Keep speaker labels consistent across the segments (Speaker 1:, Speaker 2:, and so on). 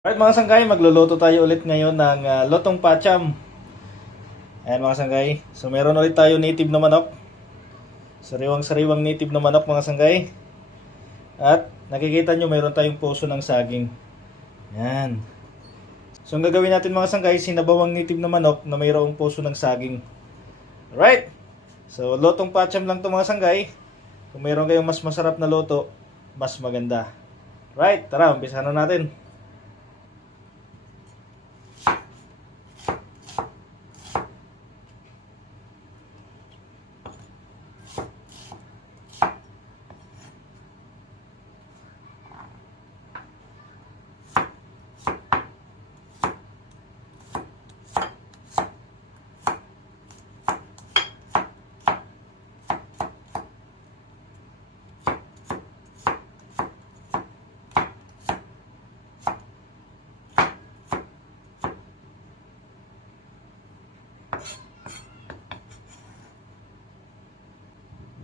Speaker 1: Alright mga sanggay, magluluto tayo ulit ngayon ng ah, lotong pacham. Ayan mga sanggay. So meron ulit tayo native na manok. Sariwang-sariwang native na manok mga sanggay. At nakikita nyo mayroon tayong puso ng saging. Yan. So ang gagawin natin mga sanggay, sinabawang native na manok na mayroong puso ng saging. Alright. So lotong pacham lang to mga sanggay. Kung mayroon kayong mas masarap na loto, mas maganda. Right, tara, umpisa na natin.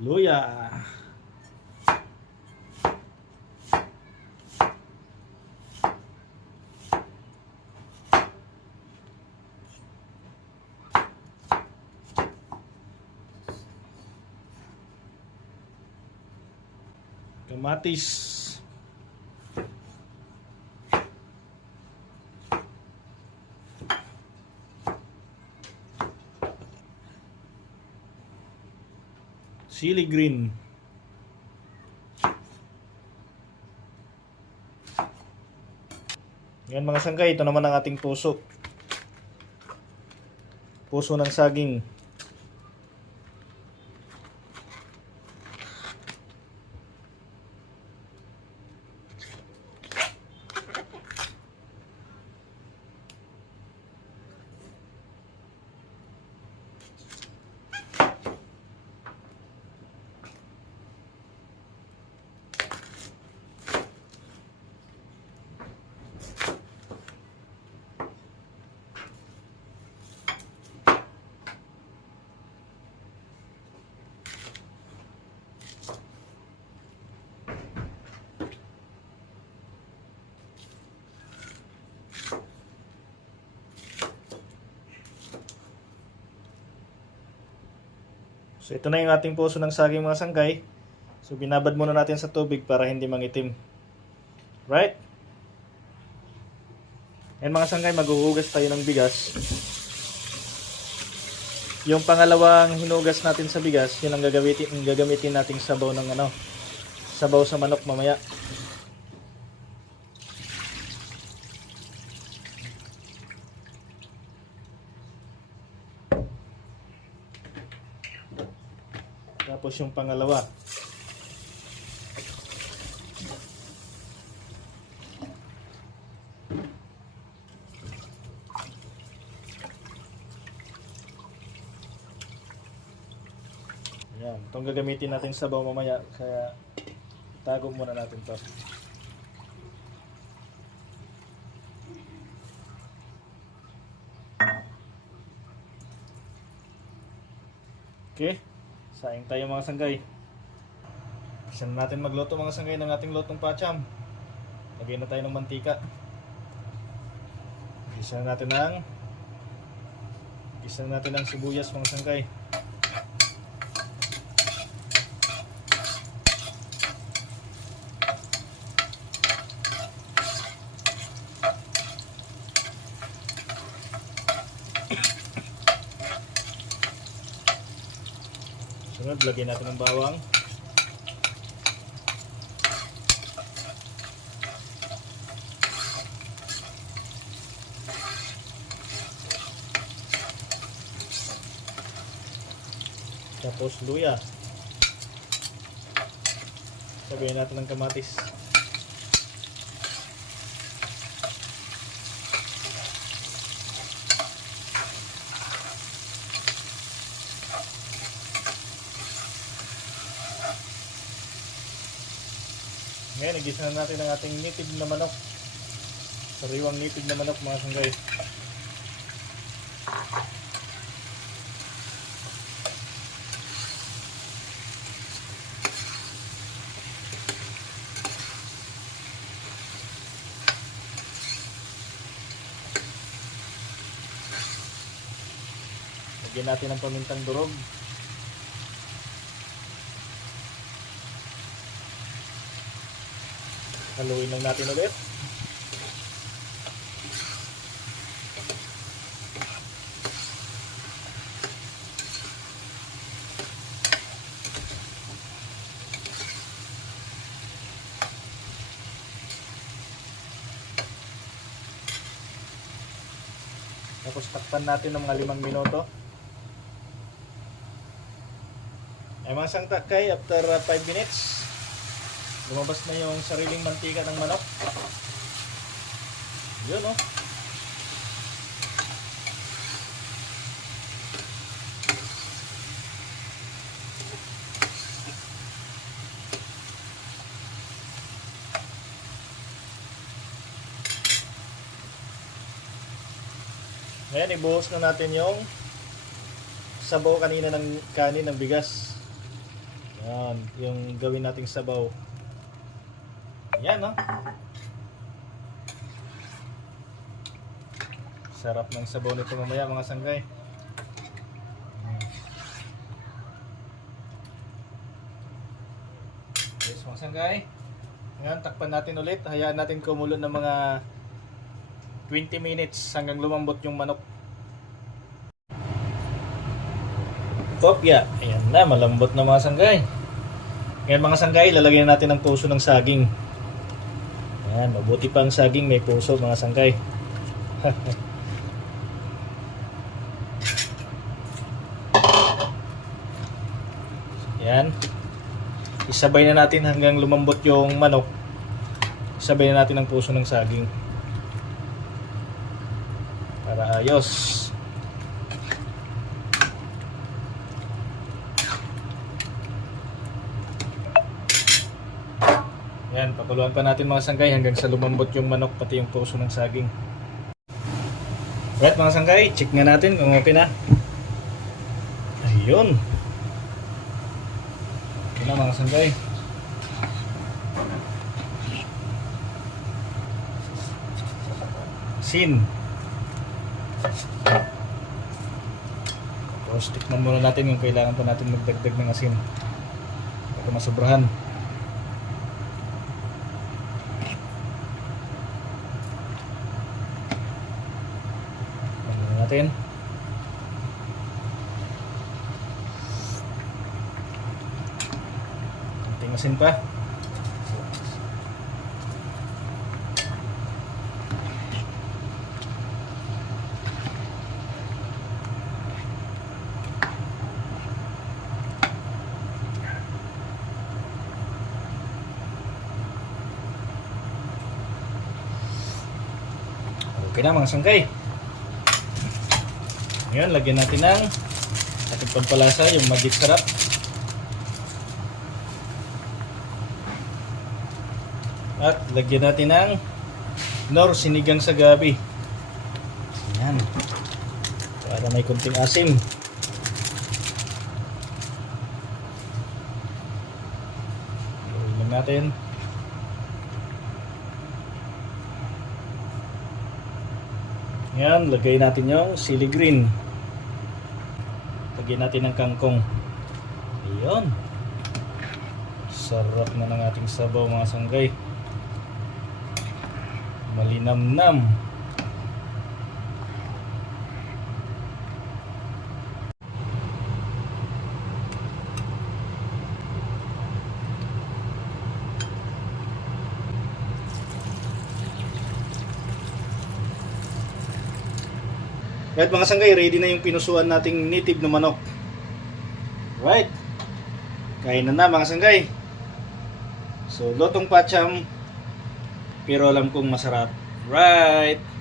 Speaker 1: Luya. Kamatis. Chili green. Yan mga sangkay, ito naman ang ating puso. Puso ng saging. So ito na yung ating puso ng saging mga sangkay. So binabad muna natin sa tubig para hindi mangitim. Right? And mga sangkay, maghuhugas tayo ng bigas. Yung pangalawang hinugas natin sa bigas, yun ang gagamitin, gagamitin nating sabaw ng ano, sabaw sa manok mamaya. Tapos yung pangalawa. Ayan, itong gagamitin natin sa sabaw mamaya kaya tago muna natin to. Okay. Saing tayo mga sanggay. Na natin magluto mga sanggay ng ating lutong pacham. Lagyan na tayo ng mantika. Isa na natin ng Isa na natin ng sibuyas mga sanggay. Lagyan natin ng bawang. Tapos luya. Sabihin natin ng kamatis. gisa na natin ang ating native na manok. Sariwang native na manok mga sanggay. Lagyan natin ng pamintang durog. Haluin lang natin ulit. Tapos takpan natin ng mga limang minuto. Ay mga sangtakay, after 5 minutes, lumabas na yung sariling mantika ng manok. Yun oh. Ngayon, ibuhos na natin yung sabaw kanina ng kanin ng bigas. Yan, yung gawin nating sabaw. Yan, no? Sarap ng sabaw nito mamaya, mga sanggay. Yes, mga sanggay. Ngayon, takpan natin ulit. Hayaan natin kumulo ng mga 20 minutes hanggang lumambot yung manok. Kopya. Ayan na, malambot na mga sanggay. Ngayon mga sanggay, lalagyan natin ng puso ng saging. Ayan, mabuti pa ang saging, may puso mga sanggay. Ayan. Isabay na natin hanggang lumambot yung manok. Isabay na natin ang puso ng saging. Para ayos. Yan, pakuluan pa natin mga sanggay hanggang sa lumambot yung manok pati yung puso ng saging. Right mga sanggay, check nga natin kung okay na. Ayun. Okay na mga sanggay. Sin. Tapos tikman muna natin kung kailangan pa natin magdagdag ng asin. Baka masobrahan. Natin. Konting asin pa. Okay na mga sanggay. Ngayon, lagyan natin ng ating pampalasa, yung magic sarap. At lagyan natin ng nor sinigang sa gabi. Ayan. Para may kunting asim. Gawin lang natin. Yan, lagay natin yung sili green. Lagyan natin ng kangkong. Ayun. Sarap na ng ating sabaw mga sanggay. Malinamnam. Right mga sanggay, ready na yung pinusuan nating native na manok. Right. Kain na na mga sanggay. So, lotong pacham, pero alam kong masarap. Right.